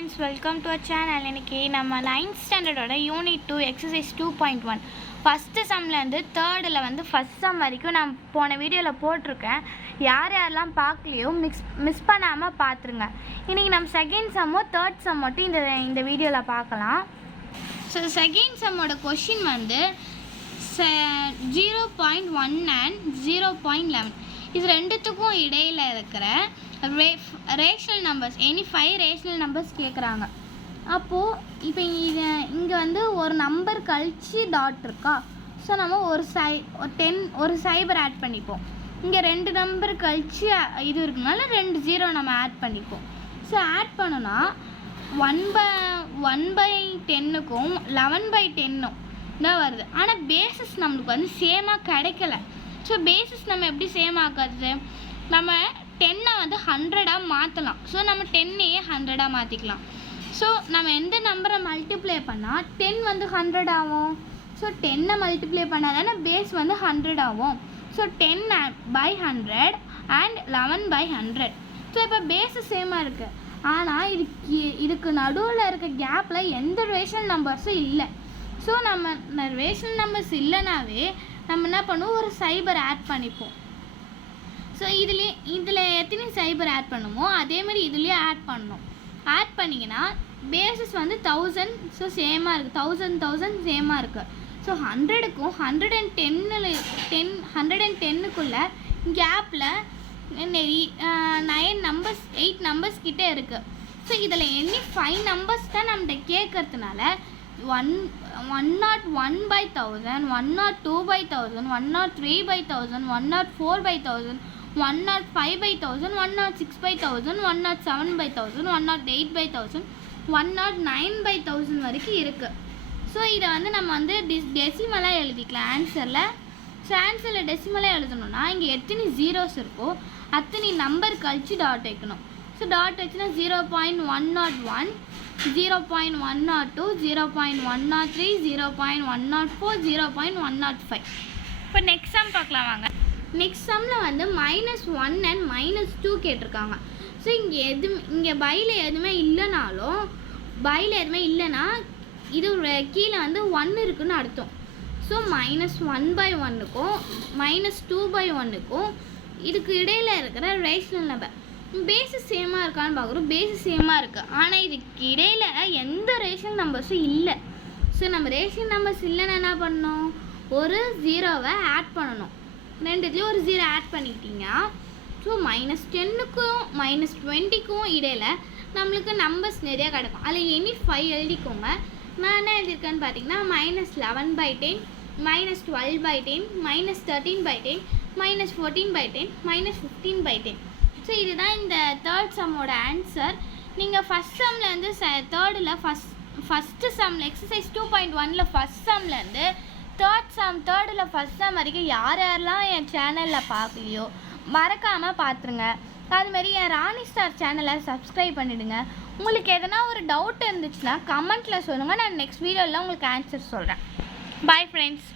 Friends, welcome to our channel. இன்னைக்கு நம்ம 9th ஸ்டாண்டர்டோட unit 2 exercise 2.1 first சம்லேருந்து தேர்டில் வந்து ஃபஸ்ட் சம் வரைக்கும் நான் போன வீடியோவில் போட்டிருக்கேன். யார் யாரெல்லாம் பார்க்கலையோ மிஸ் பண்ணாமல் பார்த்துருங்க. இன்றைக்கி நம்ம செகண்ட் சம்மோ தேர்ட் சம் மட்டும் இந்த வீடியோவில் பார்க்கலாம். ஸோ செகண்ட் சம்மோட கொஷின் வந்து 0.1 and 0.11 இது ரெண்டுத்துக்கும் இடையில் இருக்கிற rational numbers any 5 rational numbers கேட்குறாங்க. அப்போது இப்போ இங்கே வந்து ஒரு நம்பர் கழிச்சு டாட் இருக்கா. ஸோ நம்ம ஒரு சைபர் ஆட் பண்ணிப்போம். இங்கே 2 நம்பர் கழிச்சு இது இருக்குனால 2 0 நம்ம ஆட் பண்ணிப்போம். ஸோ ஆட் பண்ணோன்னா 1/10க்கும் 11/10 தான் வருது. ஆனால் பேசிஸ் நம்மளுக்கு வந்து சேமாக கிடைக்கல. ஸோ பேசிஸ் நம்ம எப்படி சேம் ஆக்காது, நம்ம 10 வந்து 100ஆக மாற்றலாம். ஸோ நம்ம 10ஐயே 100ஆக மாற்றிக்கலாம். ஸோ நம்ம எந்த நம்பரை மல்டிப்ளை பண்ணால் 10 வந்து 100 ஆகும். ஸோ 10ஐ மல்டிப்ளை பண்ணால் தானே பேஸ் வந்து 100 ஆகும். So 10/100 and 11/100. ஸோ இப்போ பேஸு சேமாக இருக்குது. ஆனால் இதுக்கு நடுவில் இருக்க கேப்பில் எந்த ரேஷனல் நம்பர்ஸும் இல்லை. ஸோ நம்ம ரேஷனல் நம்பர்ஸ் இல்லைனாவே நம்ம என்ன பண்ணுவோம், ஒரு சைபர் ஆட் பண்ணிப்போம். ஸோ இதில் எத்தனை சைபர் ஆட் பண்ணுமோ அதே மாதிரி இதுலேயும் ஆட் பண்ணணும். ஆட் பண்ணிங்கன்னா பேசிஸ் வந்து 1000. ஸோ சேமாக இருக்குது, 1000 சேமாக இருக்குது. ஸோ 100க்கும் 110க்குள்ளே கேப்பில் 9 நம்பர்ஸ் 8 நம்பர்ஸ் கிட்டே இருக்குது. ஸோ இதில் எனி 5 நம்பர்ஸ் தான் நம்மகிட்ட கேட்கறதுனால 101/1000, 102/1000, 103/1000, 104/1000, 105/1000, 106/1000, 107/1000, 108/1000, 109/1000 வரைக்கும் இருக்குது. ஸோ இதை வந்து நம்ம வந்து டெசிமலாக எழுதிக்கலாம் ஆன்சரில். ஸோ ஆன்சரில் டெசிமலாக எழுதணும்னா இங்கே எத்தனை ஜீரோஸ் இருக்கோ அத்தனை நம்பர் கழிச்சு டாட் வைக்கணும். ஸோ டாட் வச்சுன்னா 0.101, 0.102, 0.103, 0.104, 0.105. இப்போ நெக்ஸ்ட் சம் பார்க்கலாம் வாங்க. நெக்ஸ்ட் சம்மில் வந்து -1 and -2 கேட்டிருக்காங்க. ஸோ இங்கே பையில் எதுவுமே இல்லைன்னா இது கீழே வந்து 1 இருக்குன்னு அர்த்தம். ஸோ -1/1க்கும் -2/1க்கும் இதுக்கு இடையில் இருக்கிற ரேஷனல் நம்பர் பேசிஸ் சேமாக இருக்கான்னு பார்க்குறோம். பேசிஸ் சேமாக இருக்குது, ஆனால் இதுக்கு இடையில் எந்த ரேஷனல் நம்பர்ஸும் இல்லை. ஸோ நம்ம ரேஷனல் நம்பர்ஸ் இல்லைன்னா என்ன பண்ணணும், ஒரு 0வை ஆட் பண்ணணும். ரெண்டுத்துலேயும் ஒரு 0 ஆட் பண்ணிக்கிட்டீங்க. ஸோ -10க்கும் -20க்கும் இடையில் நம்மளுக்கு நம்பர்ஸ் நிறையா கிடைக்கும். அதில் எனி 5 எழுதிக்கோங்க. நான் என்ன எழுதியிருக்கேன்னு பார்த்தீங்கன்னா -11/10, -12/10, -13/10, -14/10, -15/10. ஸோ இதுதான் இந்த தேர்ட் சம்மோட ஆன்சர். நீங்கள் ஃபஸ்ட் சம்லேருந்து ஃபஸ்ட்டு சம்மில் எக்ஸசைஸ் 2.1 ஃபஸ்ட் சம்லேருந்து தேர்டில் ஃபஸ்ட் சம் வரைக்கும் யாரெல்லாம் என் சேனலில் பார்க்கலையோ மறக்காமல் பார்த்துருங்க. அதுமாரி என் ராணி ஸ்டார் சேனலை சப்ஸ்கிரைப் பண்ணிவிடுங்க. உங்களுக்கு எதனா ஒரு டவுட் இருந்துச்சுன்னா கமெண்ட்டில் சொல்லுங்கள். நான் நெக்ஸ்ட் வீடியோவில் உங்களுக்கு ஆன்சர் சொல்கிறேன். Bye friends.